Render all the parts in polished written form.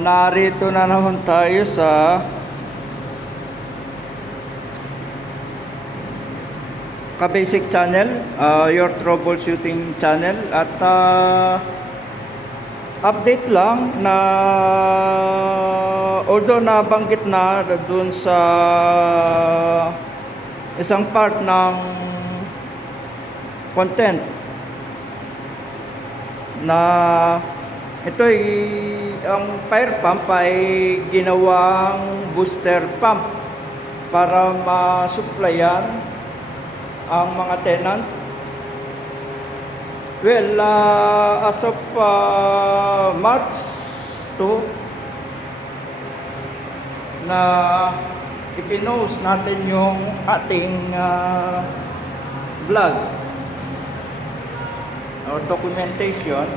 Narito na naman tayo sa Ka-Basic Channel, your troubleshooting channel. At update lang na although nabanggit na dun sa isang part ng content na ito ay ang fire pump ay ginawang booster pump para ma-supplyan ang mga tenant. Well, as of March 2 na ipinost natin yung ating vlog or documentation,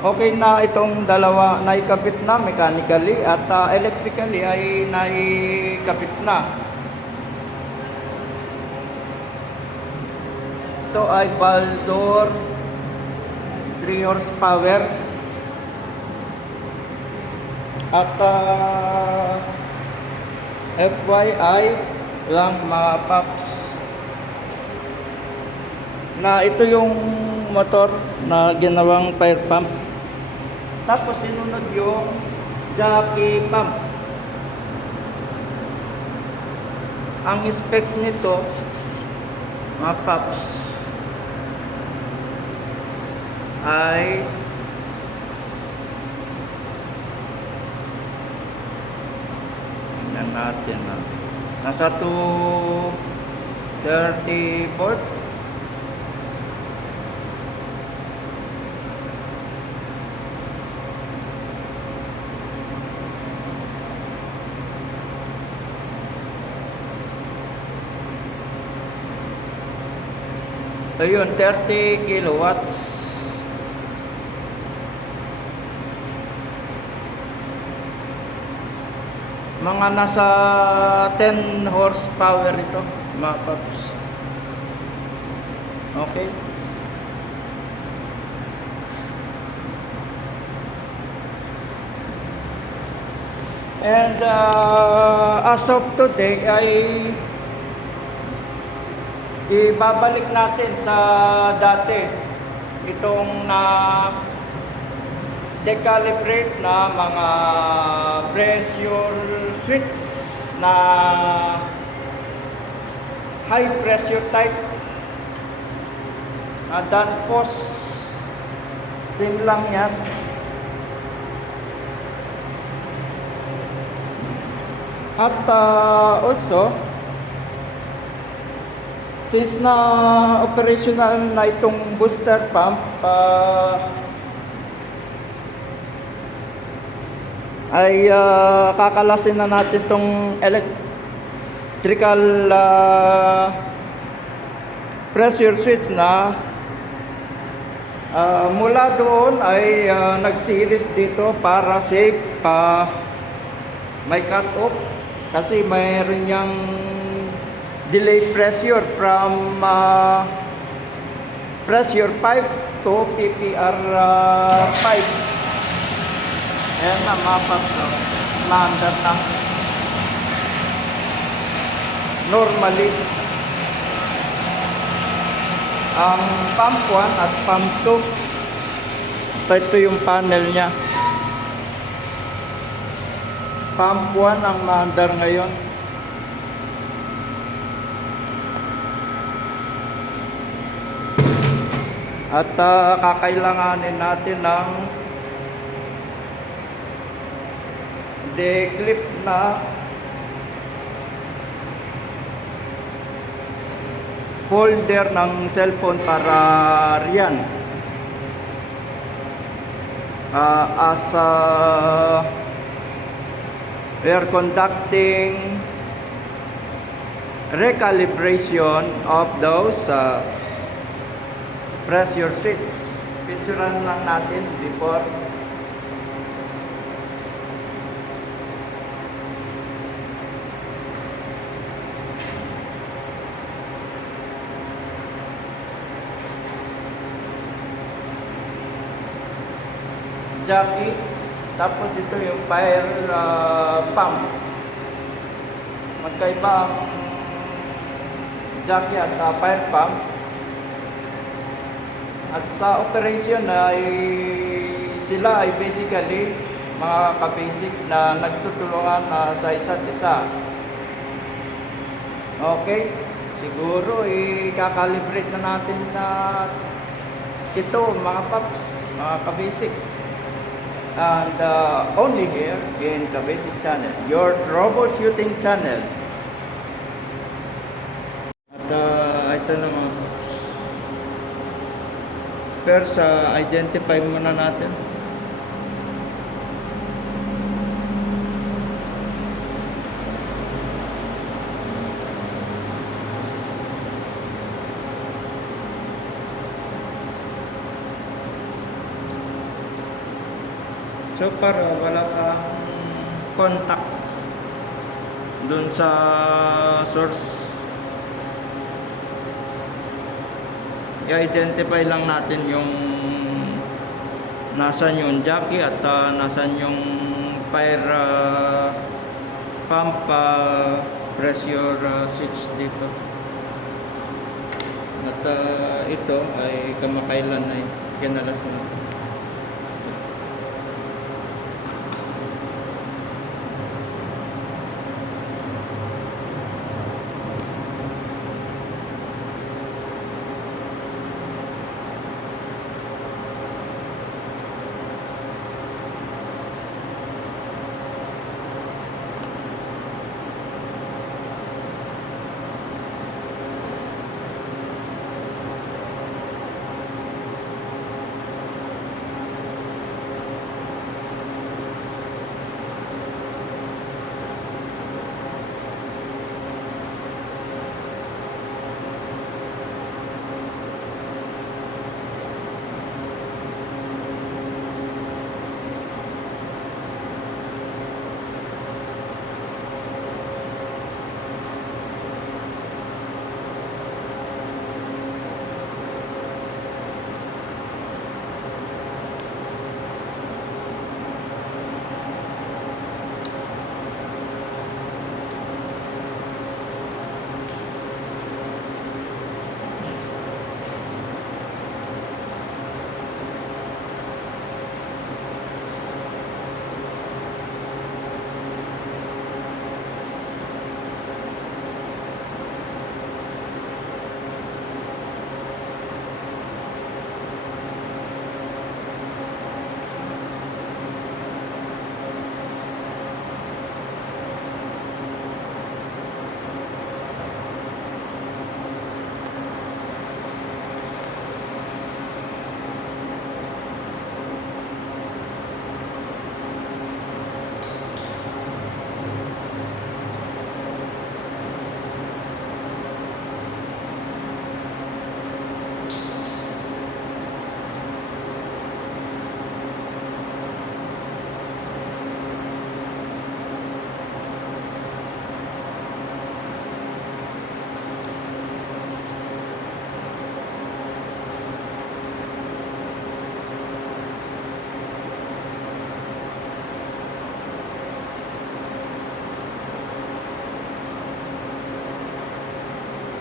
okay na itong dalawa, naikabit na mechanically at electrically ay naikabit na. Ito ay Baldor 3 horsepower at FYI lang mga paps na ito yung motor na ginawang fire pump. Tapos sinunod yung jockey pump. Ang spec nito mga paps ay tingnan natin nasa 234. Ayun, 30 kilowatts. Mga nasa 10 horsepower ito, mga paps. Okay. And as of today ay ibabalik natin sa dati itong na decalibrate na mga pressure switch na high pressure type Danfoss, same lang yan. At also since na operational na itong booster pump, ay kakalasin na natin itong electrical pressure switch na mula doon ay nag-series dito para safe, may cut off kasi mayroon yung delay pressure from pressure pipe to PPR pipe. Ayan na, mapaps na-under na normally ang pump 1 at pump 2. Ito yung panel nya. Pump 1 ang na-under ngayon. At kakailanganin natin ng declip na holder ng cellphone para riyan as we are conducting recalibration of those pressure switch. Picturean lang natin before. Jockey Tapos ito yung fire pump. Magkaiba ang jockey at fire pump. At sa operation ay sila ay basically mga kabasic na nagtutulungan sa isa't isa. Okay, siguro i-calibrate na natin na ito mga paps, mga kabasic. And only here in Kabasic Channel, your troubleshooting channel. At ito na mga paps. First, identify muna natin. So far, wala kang contact dun sa source. I-identify lang natin yung nasan yung jockey at nasan yung fire pump pressure switch dito. At ito ay kamakailan ay kinalas natin.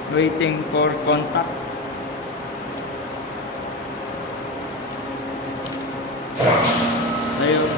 Waiting for contact. Ayun.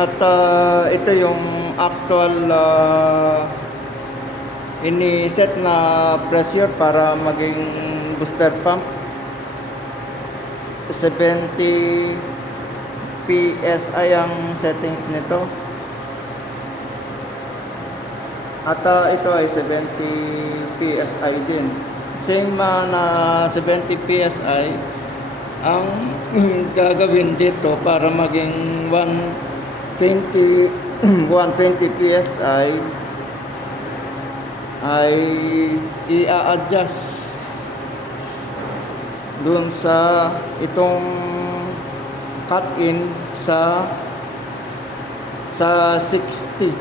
At ito yung actual ini-set na pressure para maging booster pump. 70 PSI ang settings nito. At ito ay 70 PSI din. Same na 70 PSI ang gagawin dito para maging 120 120 PSI ay i-adjust dun sa itong cut-in sa 60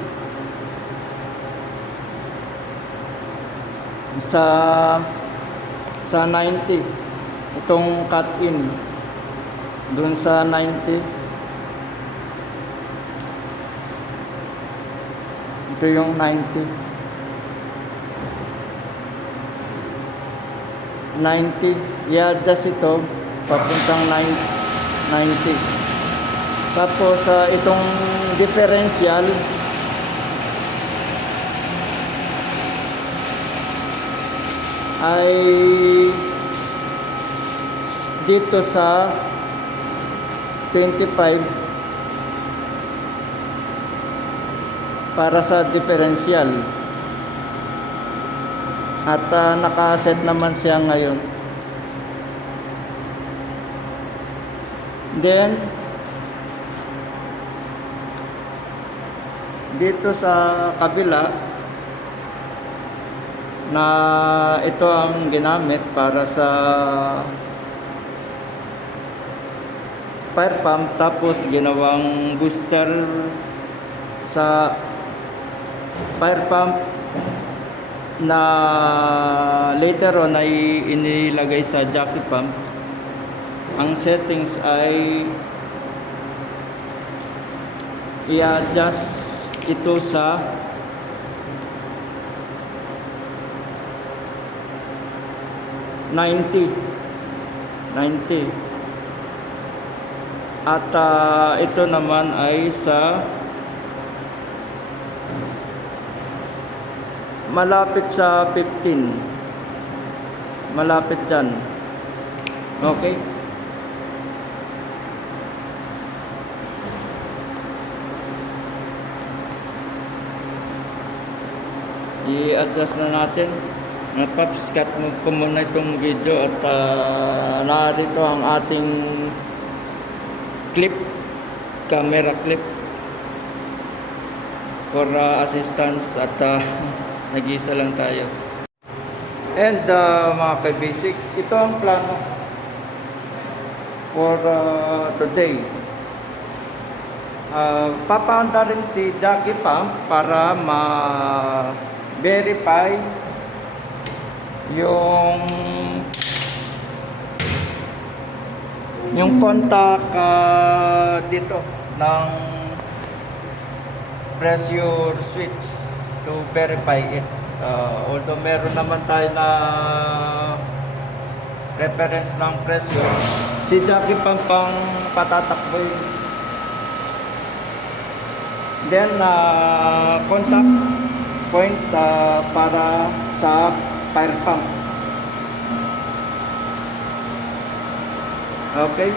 sa 90, itong cut-in dun sa 90. Ito yung 90 i-adjust ito papuntang 90. Tapos itong differential ay dito sa 25 para sa differential. At nakaset naman siya ngayon. Then dito sa kabila na ito ang ginamit para sa fire pump, tapos ginawang booster sa fire pump na later on ay inilagay sa jockey pump. Ang settings ay i-adjust ito sa 90. At ito naman ay sa malapit sa 15. Malapit dyan. Okay. I-adjust na natin. Paps, cut mo ko muna itong video at narito ang ating clip, camera clip for assistance at nag-isa lang tayo. And mga ka-basic, ito ang plano for today. Papaanda rin si jockey pump para ma-verify yung contact dito ng pressure switch to verify it. Although meron naman tayo na reference ng pressure, si jockey pump ang patatakboy. Then contact point para sa fire pump. Okay.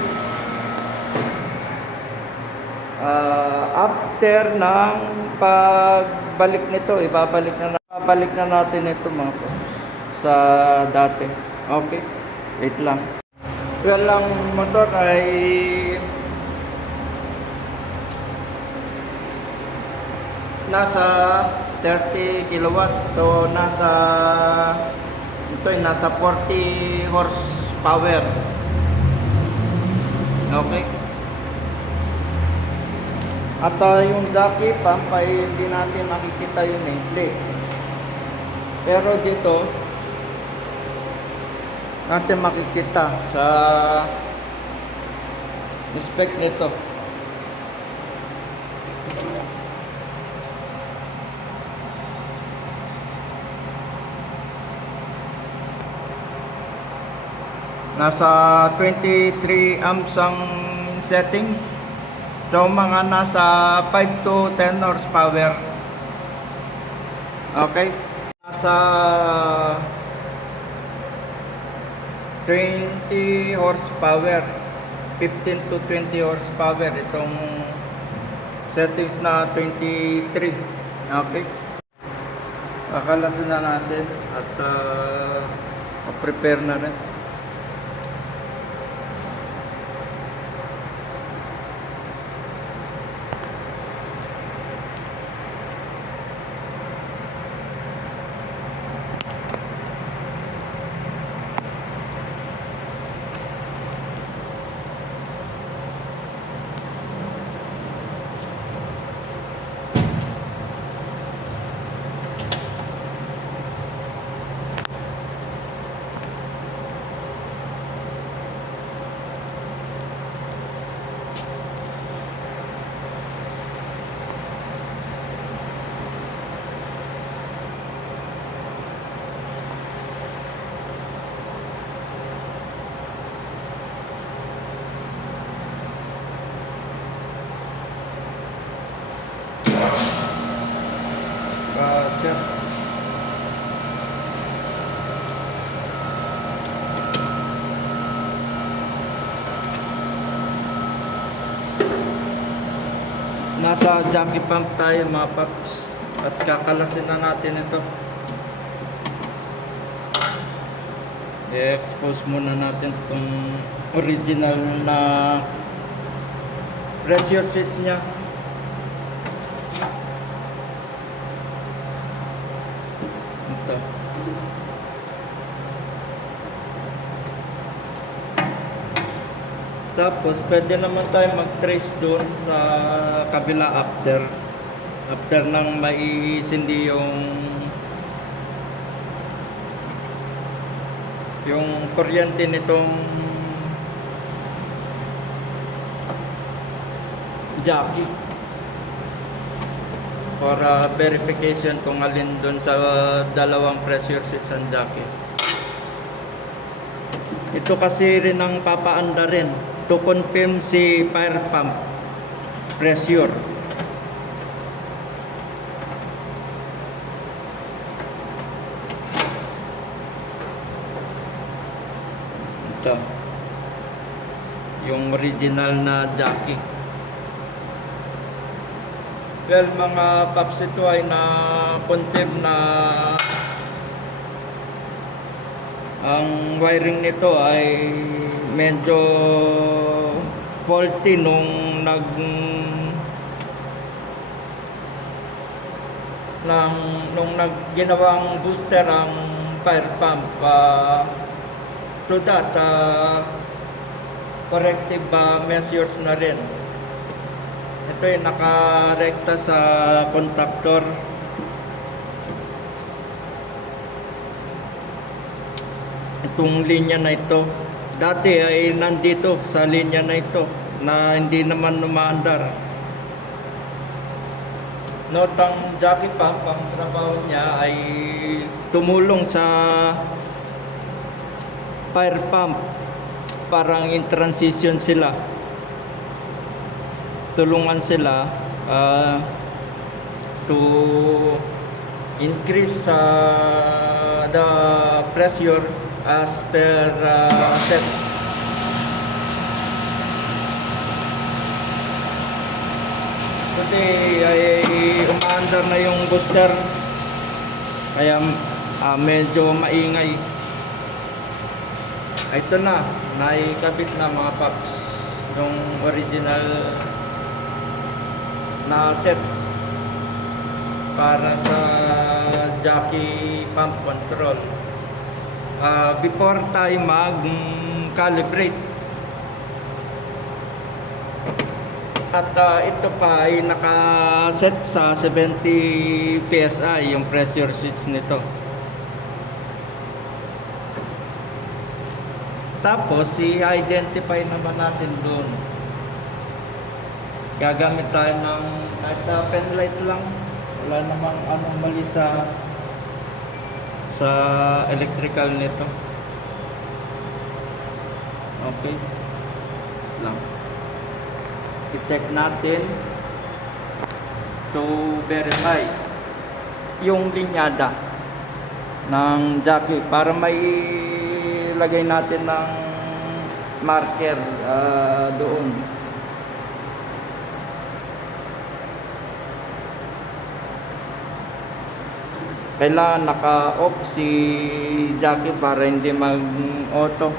After ng pagbalik nito, ibabalik na natin ito mga po sa dati. Okay. Wait lang. Well, ang motor ay nasa 30 kilowatts. So nasa 40 horsepower. Okay. At yung jockey pump ay hindi natin makikita yung nameplate. Pero dito natin makikita sa spec nito. Nasa 23 amps ang settings So mga nasa 5 to 10 horsepower. Okay? Nasa 20 horsepower. 15 to 20 horsepower itong settings na 23. Okay? Kakalasin na natin at prepare na rin. Sir. Nasa jockey pump tayo mga paps at kakalasin na natin ito. I-expose muna natin itong original na pressure switch nya. Ito. Tapos pwede naman tayo mag-trace doon sa kabila after nang maisindi yung kuryente nitong jockey for verification kung alin doon sa dalawang pressure switch ang jockey. Ito kasi rin ang papaanda rin to confirm si fire pump pressure. Ito yung original na jockey. Well mga paps, ito ay na-confirm na ang wiring nito ay medyo faulty nung ginawang booster ang fire pump. To that corrective measures na rin. Ito ay nakarekta sa contactor. Itong linya na ito dati ay nandito sa linya na ito na hindi naman umaandar. Notang jockey pump, ang trabaho niya ay tumulong sa fire pump, parang in transition sila, tulungan sila to increase the pressure as per set. Today ay umaandar na yung booster kaya medyo maingay. Ito na, naikabit na mga paps yung original na set para sa jockey pump control. Before tayo mag-calibrate at ito pa ay nakaset sa 70 PSI yung pressure switch nito. Tapos i-identify naman natin doon. Gagamit tayo ng pen light lang. Wala namang anomaly sa electrical nito. Okay lang. i-check natin to verify yung linyada ng jockey para may lagay natin ng marker doon. Kailangan naka-off si jockey para hindi mag-auto.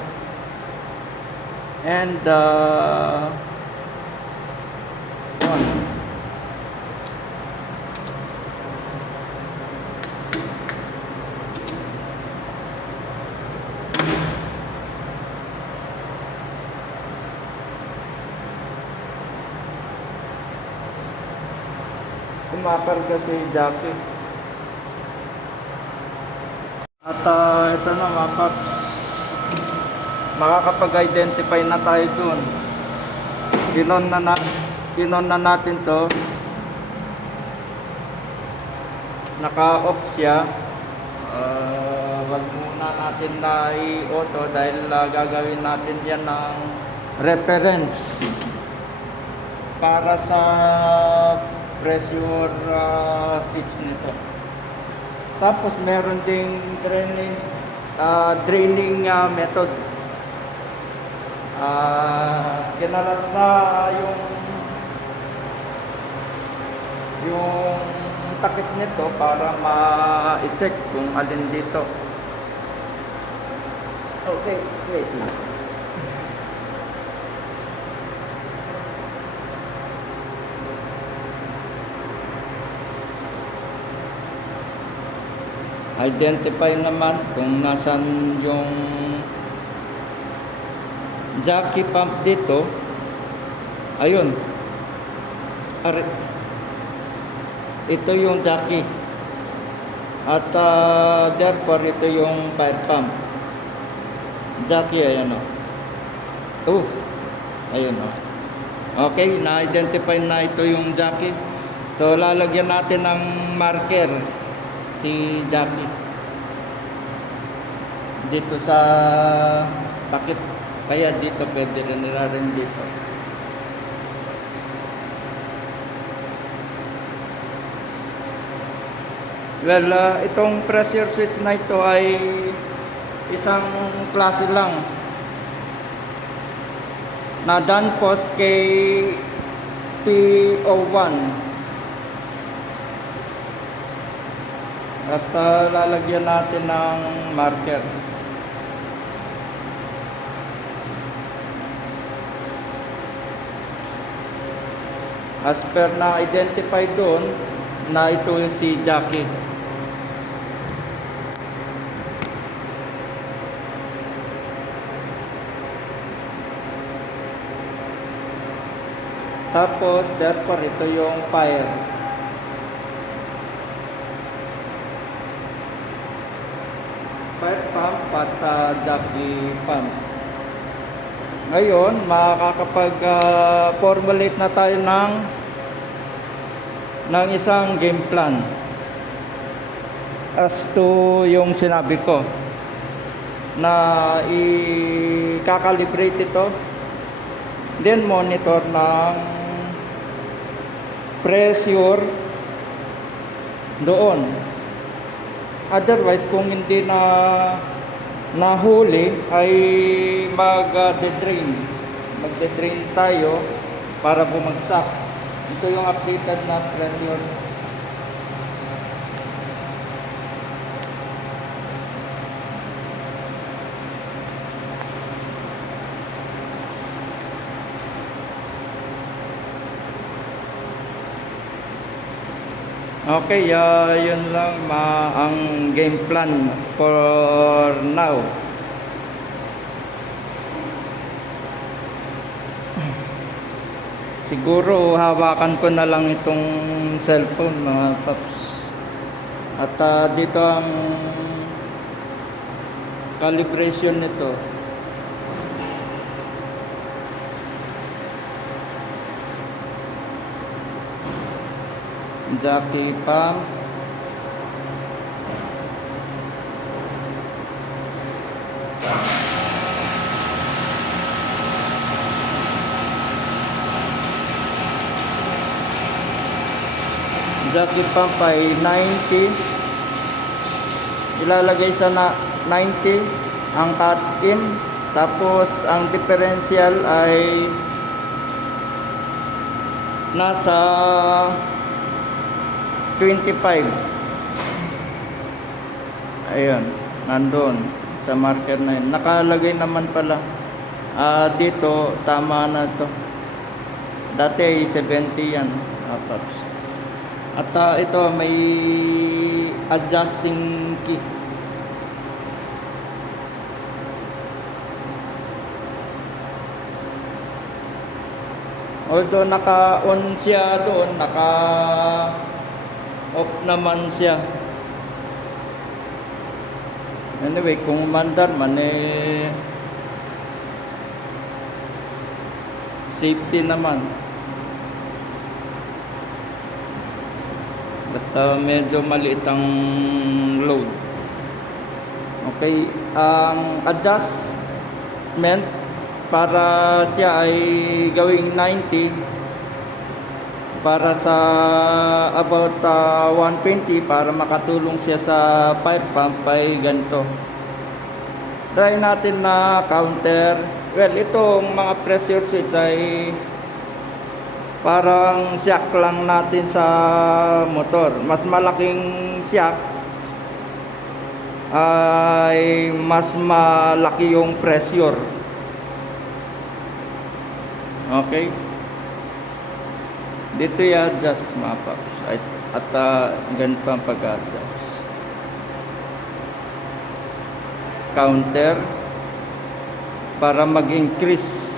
And kumakarga si jockey. At ito na mga paps, makakapag-identify na tayo dun. Pinon na natin to, naka-off siya. Wag muna natin na i-auto dahil gagawin natin yan ng reference para sa pressure switch nito. Tapos meron ding draining method. Kinalas na yung takip nito para ma-check kung alin dito. Okay, wait lang. Identify naman kung nasan yung jockey pump dito. Ayun. Ito yung jockey. At therefore ito yung fire pump. Jockey, ayan o. Oof. Ayun o. Okay, na-identify na ito yung jockey. So lalagyan natin ng marker si jockey dito sa takip, kaya dito pwede rin dito. Well, itong pressure switch na ito ay isang klase lang na Danfoss KP01. At lalagyan natin ng marker. As per na identify doon na ito si jockey. Tapos therefore ito yung fire. Fire pump at jockey pump. Ngayon, makakapag-formulate na tayo ng isang game plan as to yung sinabi ko na i-calibrate ito, then monitor ng pressure doon. Otherwise, kung hindi na nahuli ay magde-drain tayo para bumagsak. Ito yung updated na pressure. Okay, yun lang ang game plan for now. Siguro hawakan ko na lang itong cellphone mga paps. At dito ang calibration nito. Jockey pump, jockey pump ay 90. Ilalagay sa 90 ang cut-in. Tapos ang differential ay nasa 25. Ayun, nandun sa marker na yun. Nakalagay naman pala. Dito, tama na to. Dati ay 70 yan. Paps. At ito, may adjusting key. Although naka-on siya doon, naka-off naman siya. Anyway, kung umandar man safety naman. At medyo maliit ang load. Okay, ang adjustment para siya ay gawing 90 para sa about 120 para makatulong siya sa fire pump ay ganito. Try natin na counter. Well, itong mga pressure switch ay parang shock lang natin sa motor. Mas malaking shock ay mas malaki yung pressure. Okay, dito i-adjust mga paps at ganito ang pag-adjust. Counter para mag-increase.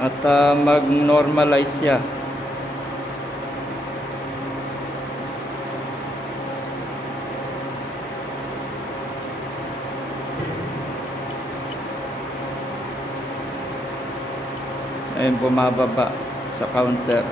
At mag-normalize siya. Ayun, bumababa sa counter.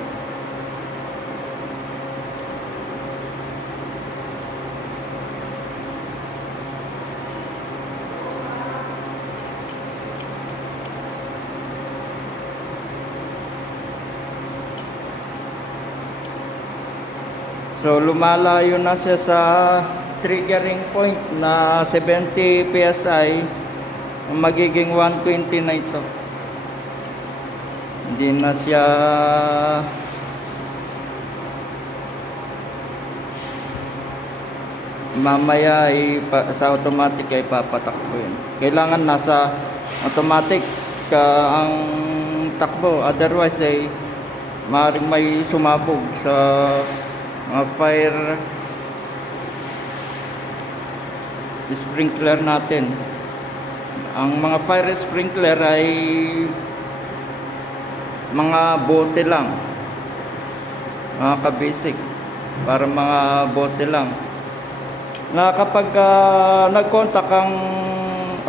So lumalayo na siya sa triggering point na 70 PSI. Magiging 120 na ito. Hindi na siya mamaya sa automatic ay papatakbuhin. Kailangan nasa automatic ang takbo, otherwise ay maaaring may sumabog sa mga fire sprinkler natin. Ang mga fire sprinkler ay mga bote lang, mga ka-basic, para mga bote lang na kapag nag-contact ang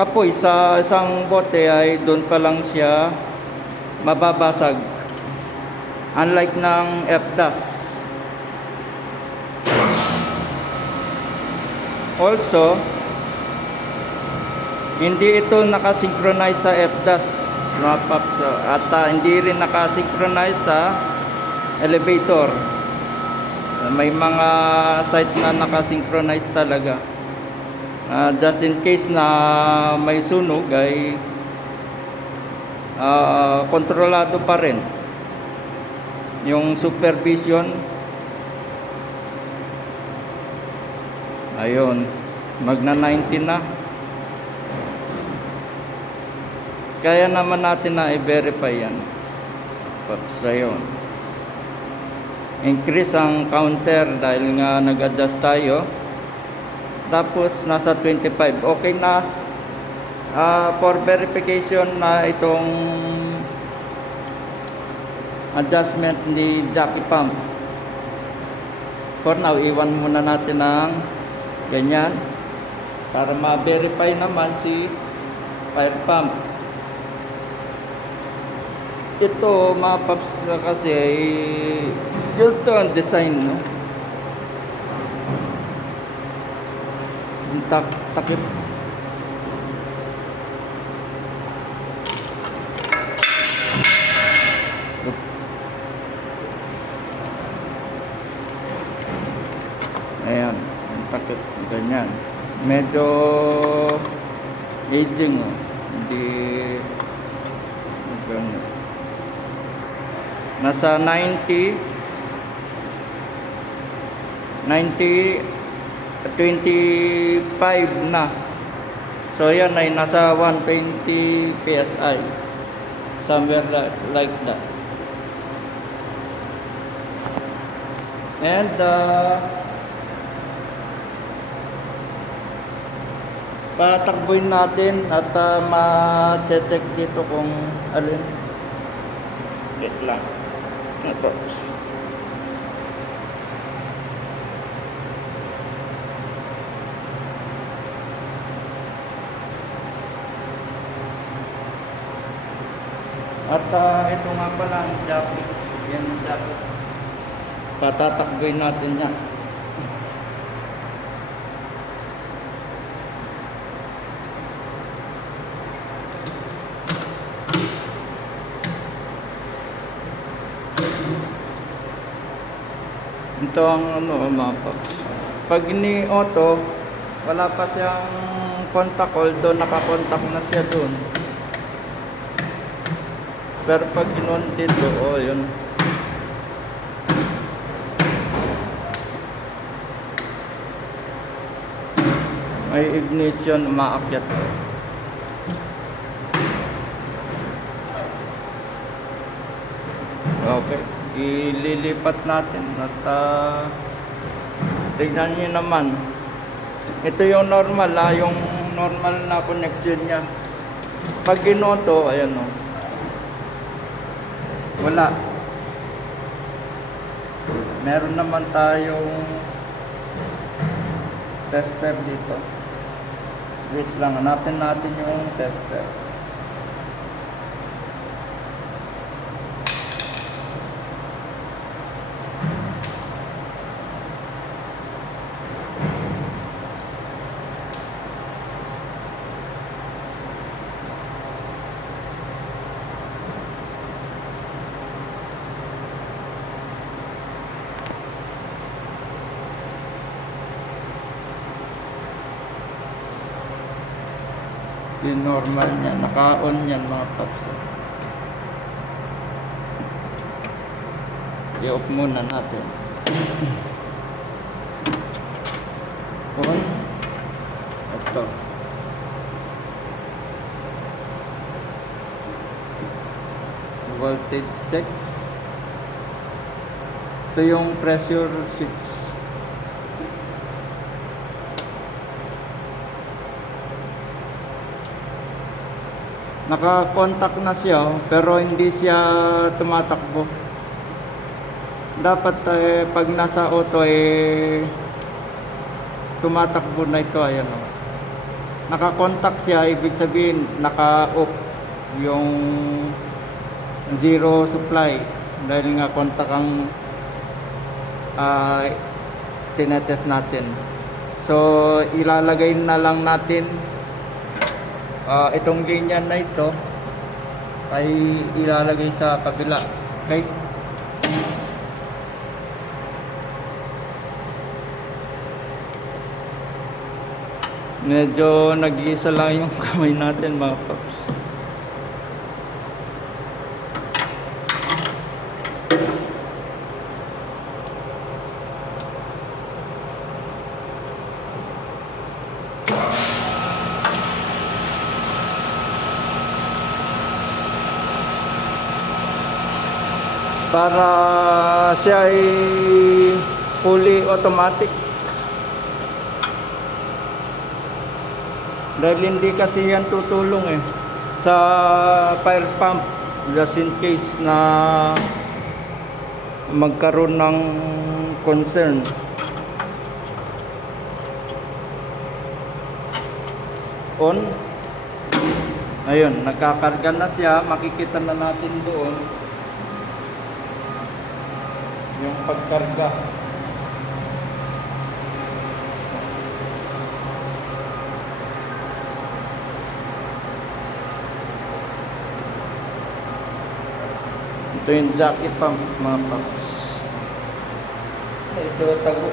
apoy sa isang bote ay doon pa lang siya mababasag, unlike ng FDAS. Also, hindi ito nakasynchronize sa FDAS mga paps, at hindi rin nakasynchronize sa elevator. May mga site na nakasynchronize talaga, just in case na may sunog ay kontrolado pa rin yung supervision. Ayun, magna 19 na. Kaya naman natin na i-verify yan. Paps, ayun. Increase ang counter dahil nga nag-adjust tayo. Tapos nasa 25. Okay na. For verification na itong adjustment ni jockey pump. For now, iwan muna natin ng ganyan para ma-verify naman si fire pump. Ito mga paps kasi ay yun to ang design, no? Takip. tumatakip. Ganyan. Medyo aging, oh. Hindi ganyan. Nasa 90 25 na. So yan ay nasa 120 PSI. Somewhere like that. And patakbuhin natin at ma-check dito kung alin. Wait lang. Ito. At ito nga pala ang jacket. Yan ang jacket. Patatakboy natin yan. Ito ang mga paps. Pag ini-auto, wala pa siyang contact, although nakakontact na siya doon. Pero pag in-on dito, yun. May ignition, umaakyat. Okay, ililipat natin at tignan nyo naman. Ito yung normal, yung normal na connection niya. Pag in-auto, ayan o. Wala. Meron naman tayong tester dito. Wait lang, hanapin natin yung tester. Yung normal niya, naka-on yan mga paps. I-off muna natin. On. Ito. Voltage check. Ito yung pressure switch. Naka-contact na siya pero hindi siya tumatakbo. Dapat pag nasa auto tumatakbo na ito. Ayan o. Naka-contact siya, ibig sabihin naka-off yung zero supply dahil nga contact ang tinetest natin. So ilalagay na lang natin itong linya na ito ay ilalagay sa kabila. Okay? Medyo nag-iisa lang yung kamay natin mga paps. Para siya ay fully automatic. Dahil hindi kasi yan tutulong sa fire pump just in case na magkaroon ng concern. On. Ayun, nagkakarga na siya, makikita na natin doon yung pagkarga. Ito yung jacket pump mga paps. Ito tago.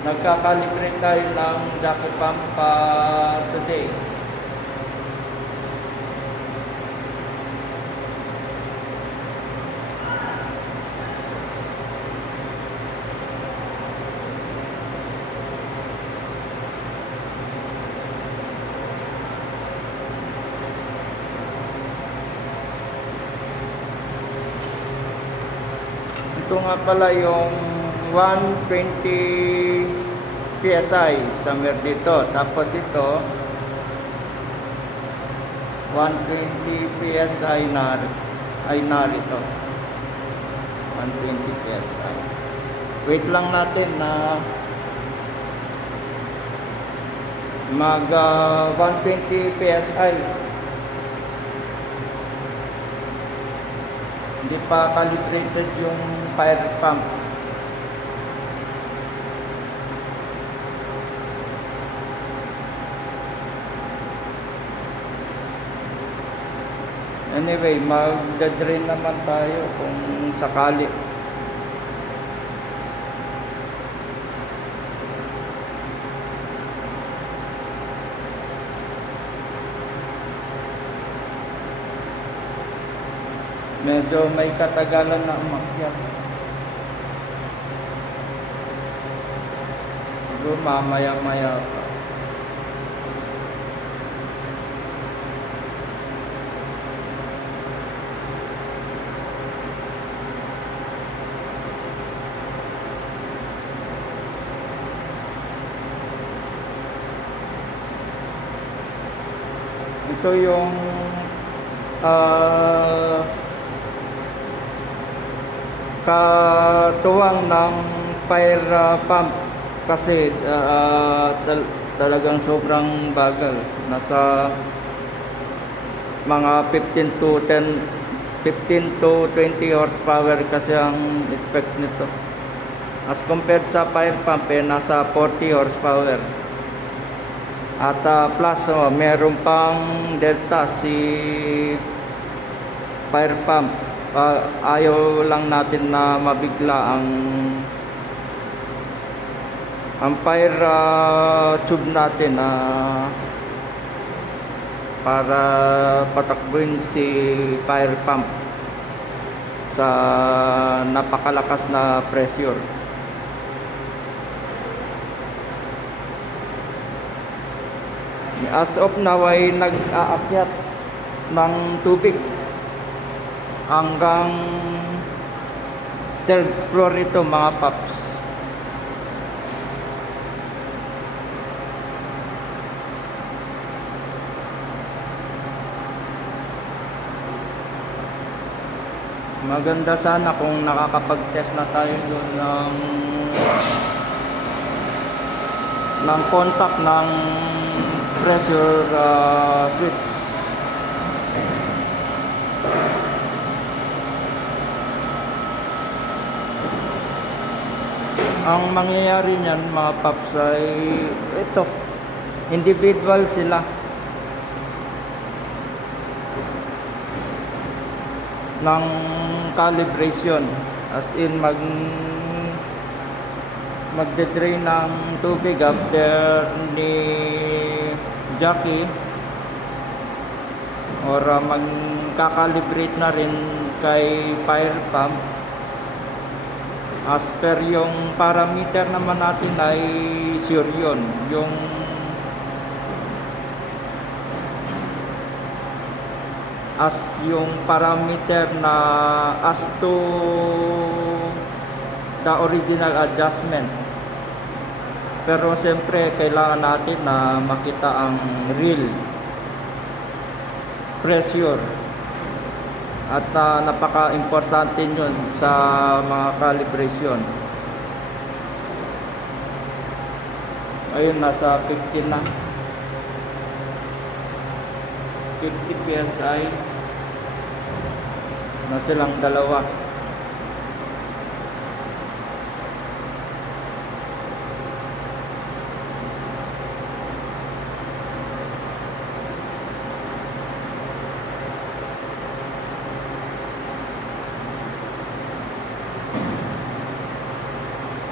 Nagkakalibre tayo ng jacket pump today. Ito nga pala yung 120 PSI somewhere dito. Tapos ito 120 PSI na ay narito. 120 PSI. Wait lang natin na mag 120 PSI. Hindi pa calibrated yung fire pump. Anyway, mag-drain naman tayo kung sakali. Medyo may katagalan na umakyat. Siguro mamaya-maya pa. Ito yung katuwang ng fire pump kasi talagang sobrang bagal. Nasa mga 15 to 20 horsepower kasi ang spec nito. As compared sa fire pump nasa 40 horsepower. At plus meron pang delta si fire pump. Ayaw lang natin na mabigla ang fire tube natin para patakbuhin si fire pump sa napakalakas na pressure. As of now ay nag-aakyat ng tubig hanggang third floor ito mga paps. Maganda sana kung nakakapag-test na tayo doon ng contact ng pressure switch. Ang mangyayari niyan mga paps ay ito, individual sila ng calibration, as in magde-drain ng tubig after ni jockey or magkakalibrate na rin kay fire pump. As per yung parameter naman natin ay sure yun, yung as yung parameter na as to the original adjustment. Pero siyempre kailangan natin na makita ang real pressure at napaka-importante yun sa mga calibration. Ayun, nasa 50 na, 50 PSI na silang dalawa.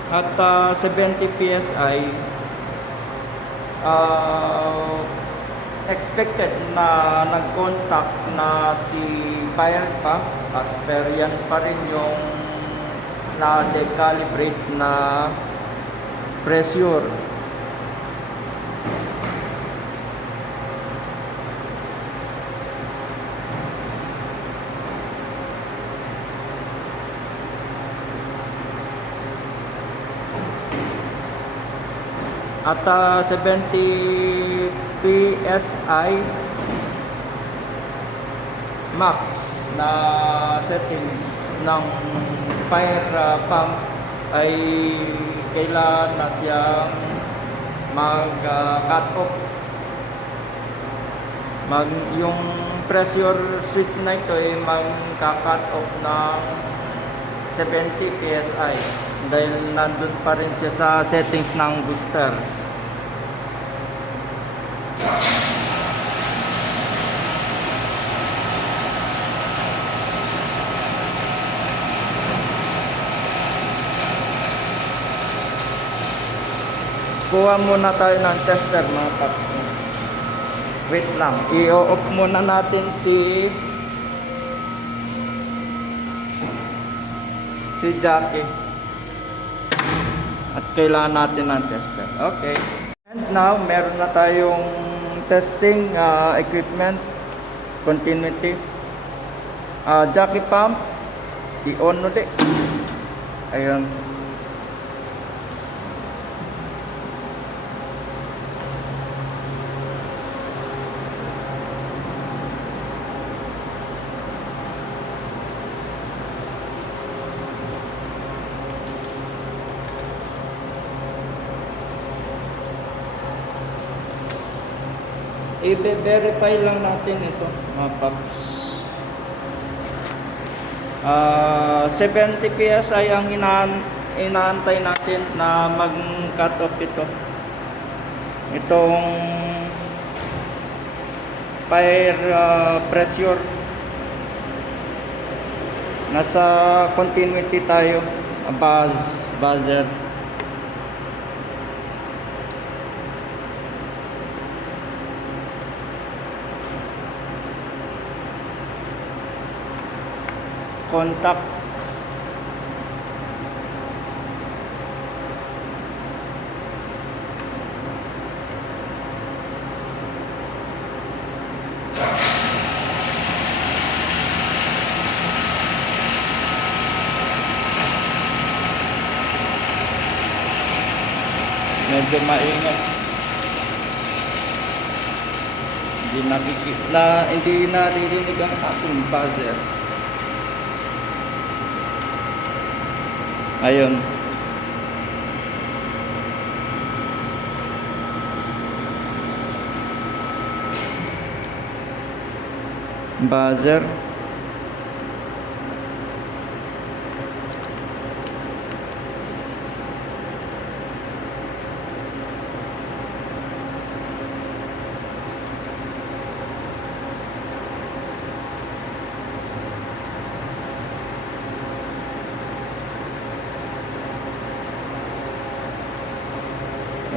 At 70 PSI, expected na nag-contact na si fire pump, as per yan pa rin yung na-decalibrate na pressure. At 70 PSI max na settings ng fire pump ay kailangan na siyang mag-cut off. Yung pressure switch na ito ay mag-cut off ng 70 PSI dahil nandun pa rin siya sa settings ng booster. Kuha muna tayo ng tester mga paps. Wait lang, i-off muna natin si Jackie. At kailangan natin ng tester. Okay. And now, meron na tayong testing equipment, continuity. Jackie pump, i-on ulit. Ayun. I-verify lang natin ito mga paps. 70 PSI ang inaantay natin na mag-cut off ito. Itong fire pressure. Nasa continuity tayo, buzzer. Contact. Medyo maingay. Hindi naririnig ang ating buzzer. Ayun. Buzzer.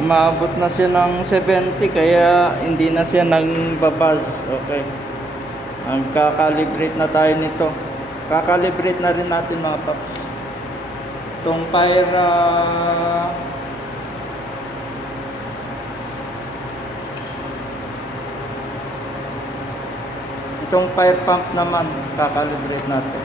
Umaabot na siya ng 70 kaya hindi na siya nagbabuzz. Okay. Kaka-calibrate na tayo nito. Kaka-calibrate na rin natin mga paps. Itong fire pump naman kaka-calibrate natin.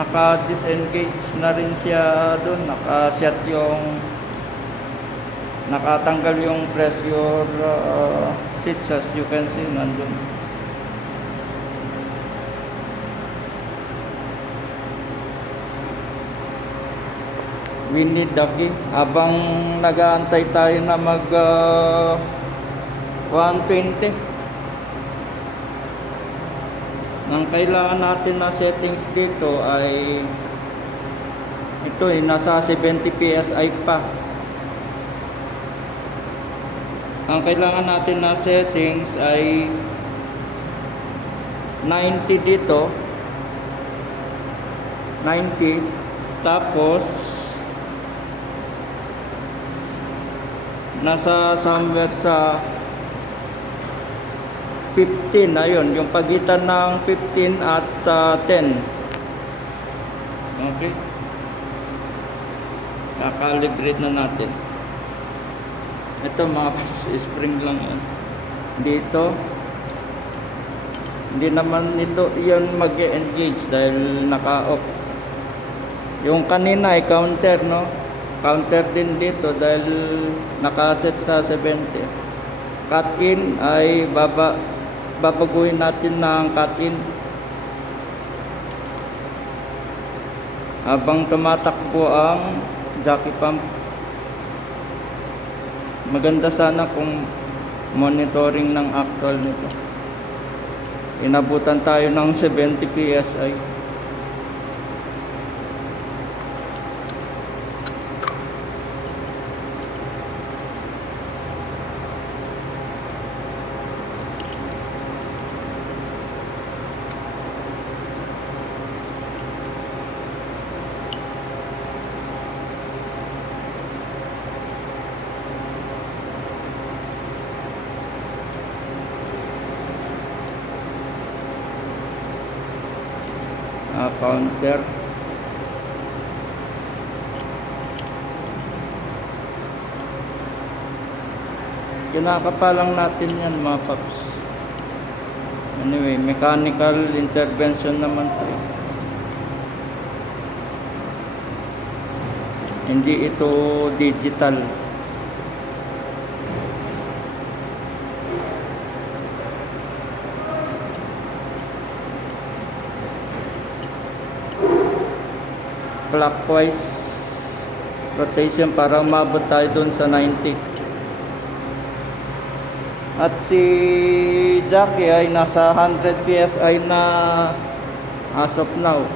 Naka-disengage na rin siya doon, naka-set yung nakatanggal yung pressure switch, as you can see nandun. We need the key habang nag-aantay tayo na mag 120. Ang kailangan natin na settings dito ay ito nasa 70 PSI pa. ang kailangan natin na settings ay 90 dito, 90, tapos nasa somewhere sa 15, ayun, yung pagitan ng 15 at 10. Okay, kakalibrate na natin. Ito mga spring lang yan dito. Hindi naman ito yan mag-engage dahil naka-off. Yung kanina ay counter, no? Counter din dito dahil nakaset sa 70. Cut in ay babaguhin natin ng cut in habang tumatakbo ang jockey pump. Maganda sana kung monitoring ng actual nito. Inabutan tayo ng 70 PSI. Counter. Kinakapalang natin yan mga paps. Anyway, mechanical intervention naman to. Hindi ito digital. Clockwise rotation para umabot tayo dun sa 90. At si Jackie ay nasa 100 PSI na as of now.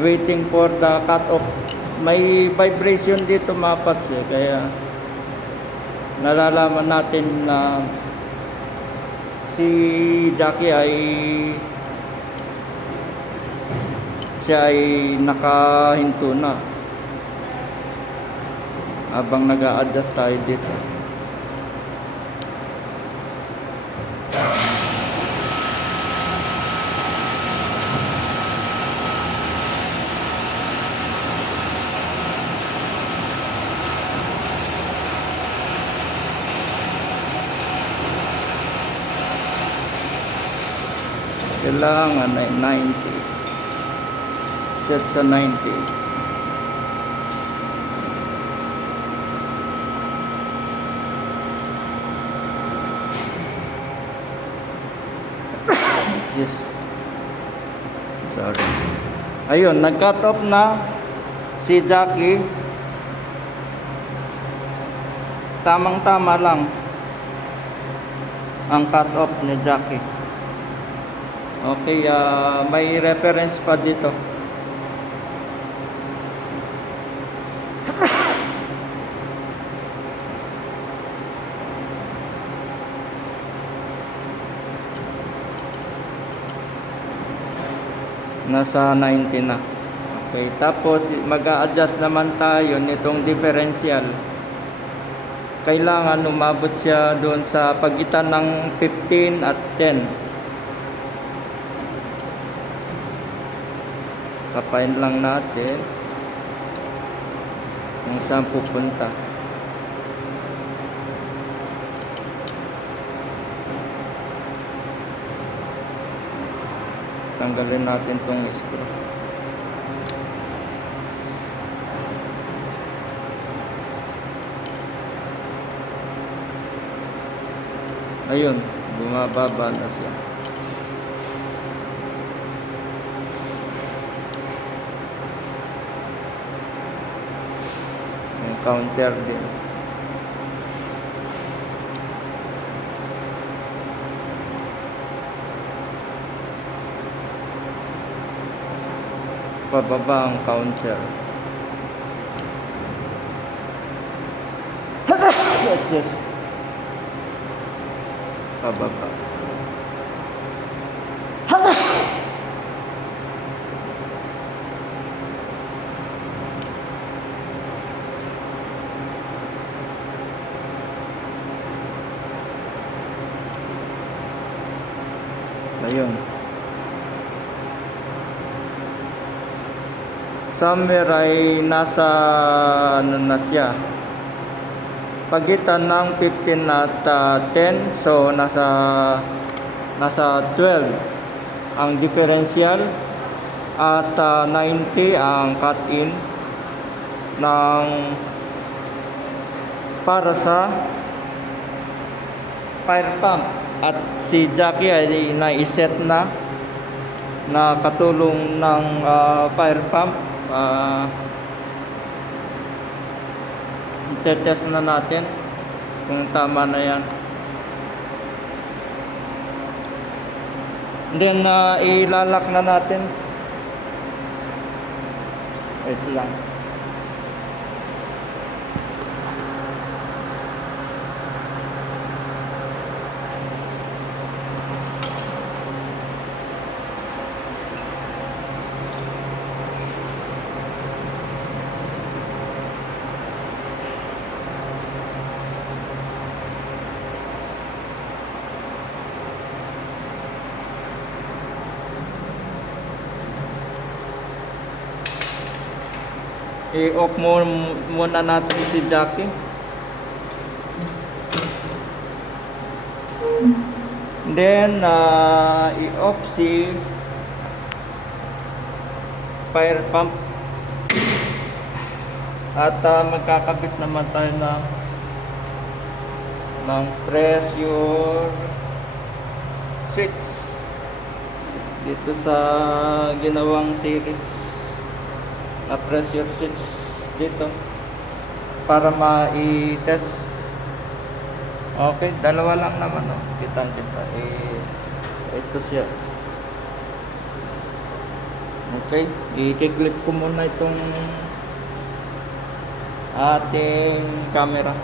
Waiting for the cut off. May vibration dito mga paps, kaya nalalaman natin na si Jackie ay siya ay nakahinto na habang nag-a-adjust tayo dito. Kailangan ay 90. Set sa 90. Yes. Sorry. Ayun, nag-cut off na si Jackie. Tamang-tama lang ang cut off ni Jackie. Okay, may reference pa dito. Nasa 90 na. Okay, tapos mag-a-adjust naman tayo nitong differential. Kailangan umabot siya doon sa pagitan ng 15 at 10. Kapain lang natin kung saan pupunta. Tanggalin natin tong screw. Ayun, bumababa na siya. Counter din. Pababa ang counter. Just pababa. Ayun. Somewhere ay nasa ano na siya, pagitan ng 15 at 10, so nasa 12 ang differential at 90 ang cut-in ng para sa fire pump, at si Jackie ay naiset na katulong ng fire pump. Test na natin kung tama na yan. Then ilalak na natin. Wait lang. I-off muna natin si Jackie. Then i-off si fire pump. At magkakabit naman tayo ng pressure switch dito sa ginawang series na pressure switch dito para ma-test. Okay, dalawa lang naman, oh. Kita. Ito siya. Okay, i-clip ko muna itong ating camera.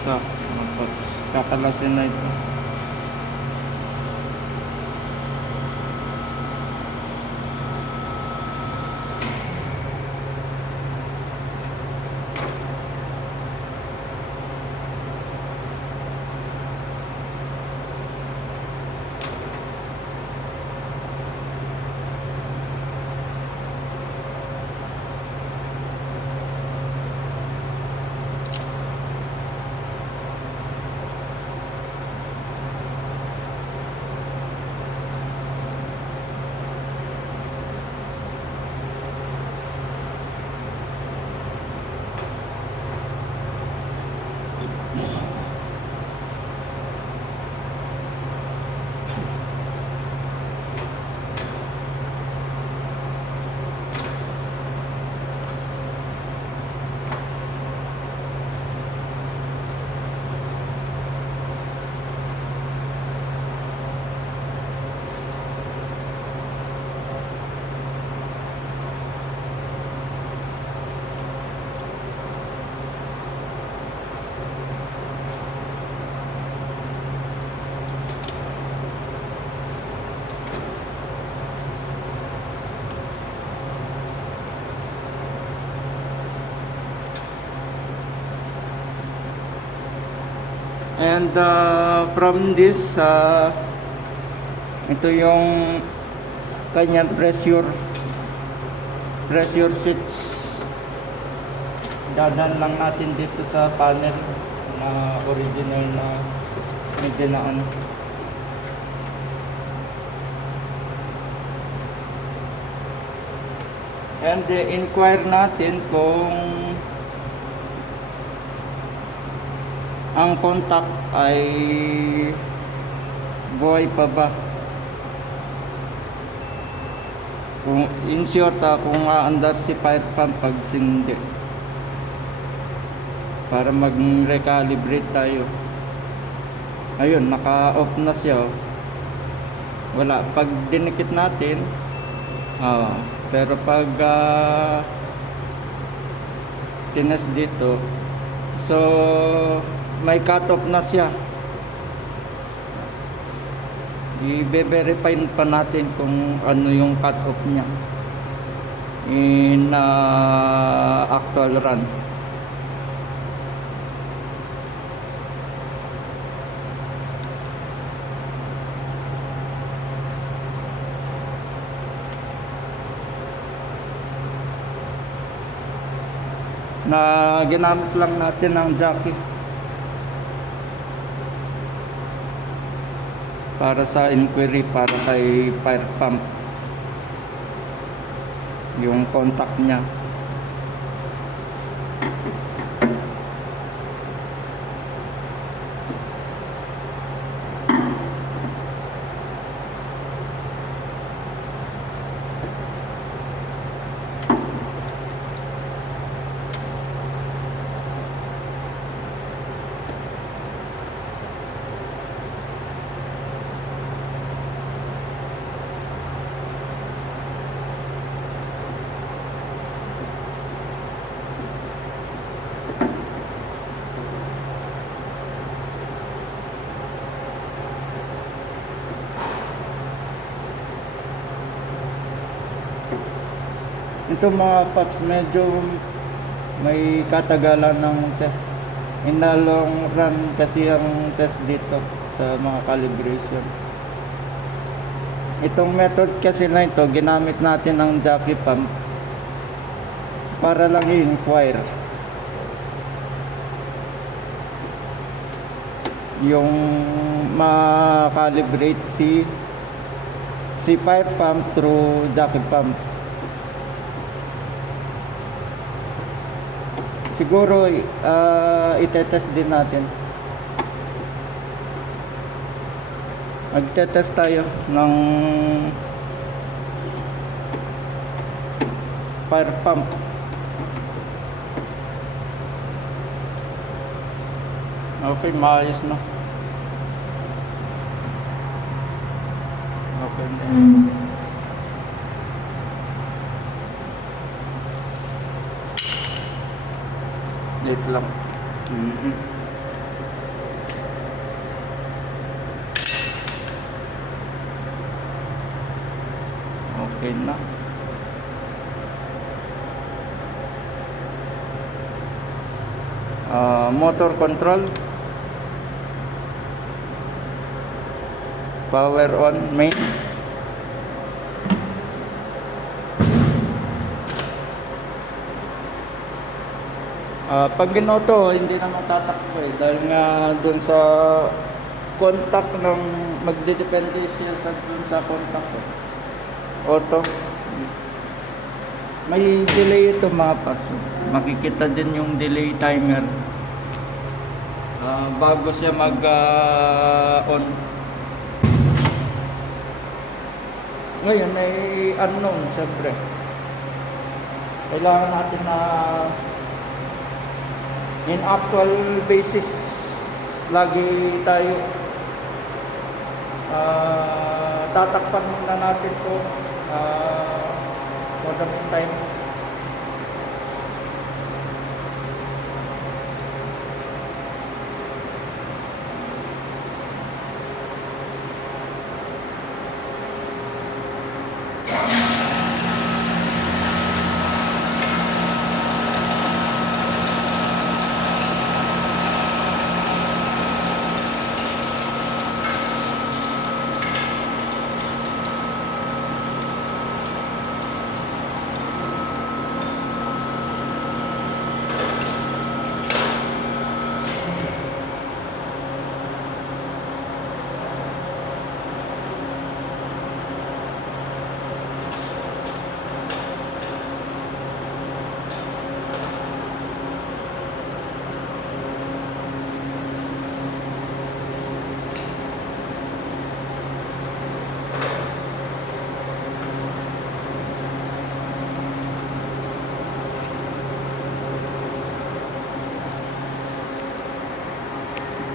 Ito, kakalasin na ito. And from this, ito yung kanyang pressure switch. Dadan lang natin dito sa panel na original na may dinaan. And inquire natin kung ang contact ay buhay pa ba. Kung in short, kung aandar si fire pump pag hindi, para mag-recalibrate tayo. Ayun, naka-off na siya. Wala. Pag dinikit natin, pero pag tinas dito, so may cut-off na siya. I-verify pa natin kung ano yung cut-off niya in actual run. Na ginamit lang natin ang jockey para sa inquiry, para kay fire pump, yung contact niya. Ito mga paps, medyo may katagalan ng test. In the long run kasi ang test dito sa mga calibration. Itong method kasi na ito, ginamit natin ang jockey pump para lang i-inquire yung ma-calibrate si fire pump through jockey pump. Siguro itetest din natin. Magtetest tayo ng fire pump. Okay, maayos na. Okay na. Late lang. Okay na. Motor control, power on main. Pag ginoto, hindi na matatakbo dahil nga dun sa contact ng magdedepende siya dun sa contact. Auto. May delay ito mga paso. Makikita din yung delay timer bago siya on. Ngayon ay unknown siyempre. Kailangan natin na in actual basis lagi tayo tatakpan muna natin to for the meantime.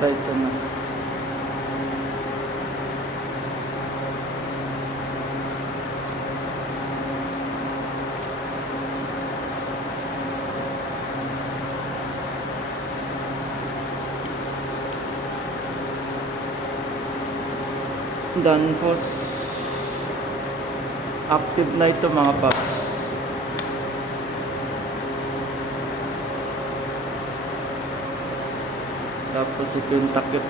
ito na. Danfoss. Active na ito mga paps. Tapos ito yung takip.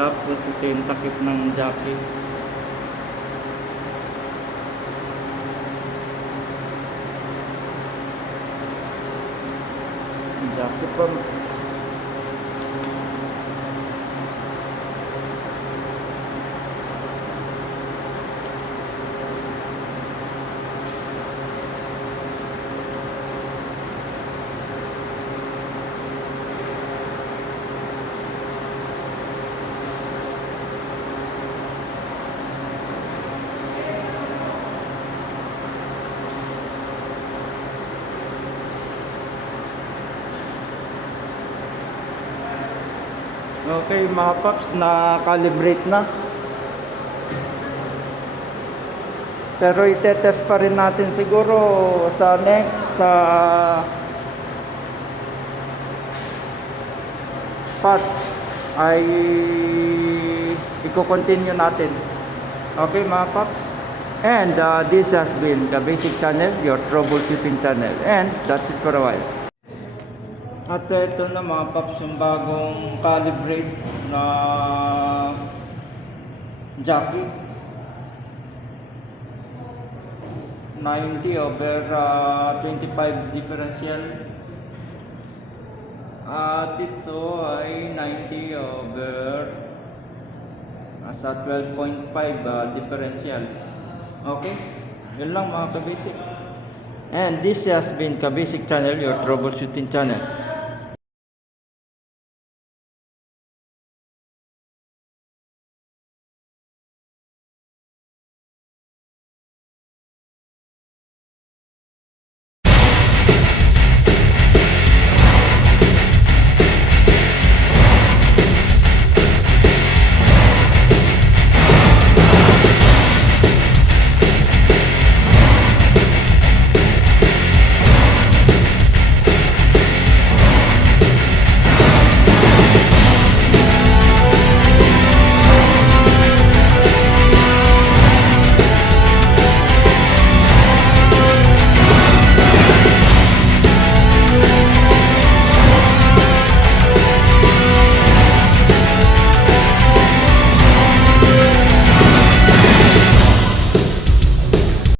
Tapos ito yung takip ng jockey. Jockey pa. Okay mga paps, na-calibrate na. Pero itetest pa rin natin siguro sa next part ay i-continue natin. Okay mga paps. And this has been the Basic Channel, your troubleshooting channel. And that's it for a while. At ito na mga paps, yung bagong calibrate na jockey. 90/25 differential. At ito ay 90/sa 12.5 differential. Okay? Yun lang mga kabasic. And this has been Kabasic Channel, your troubleshooting channel.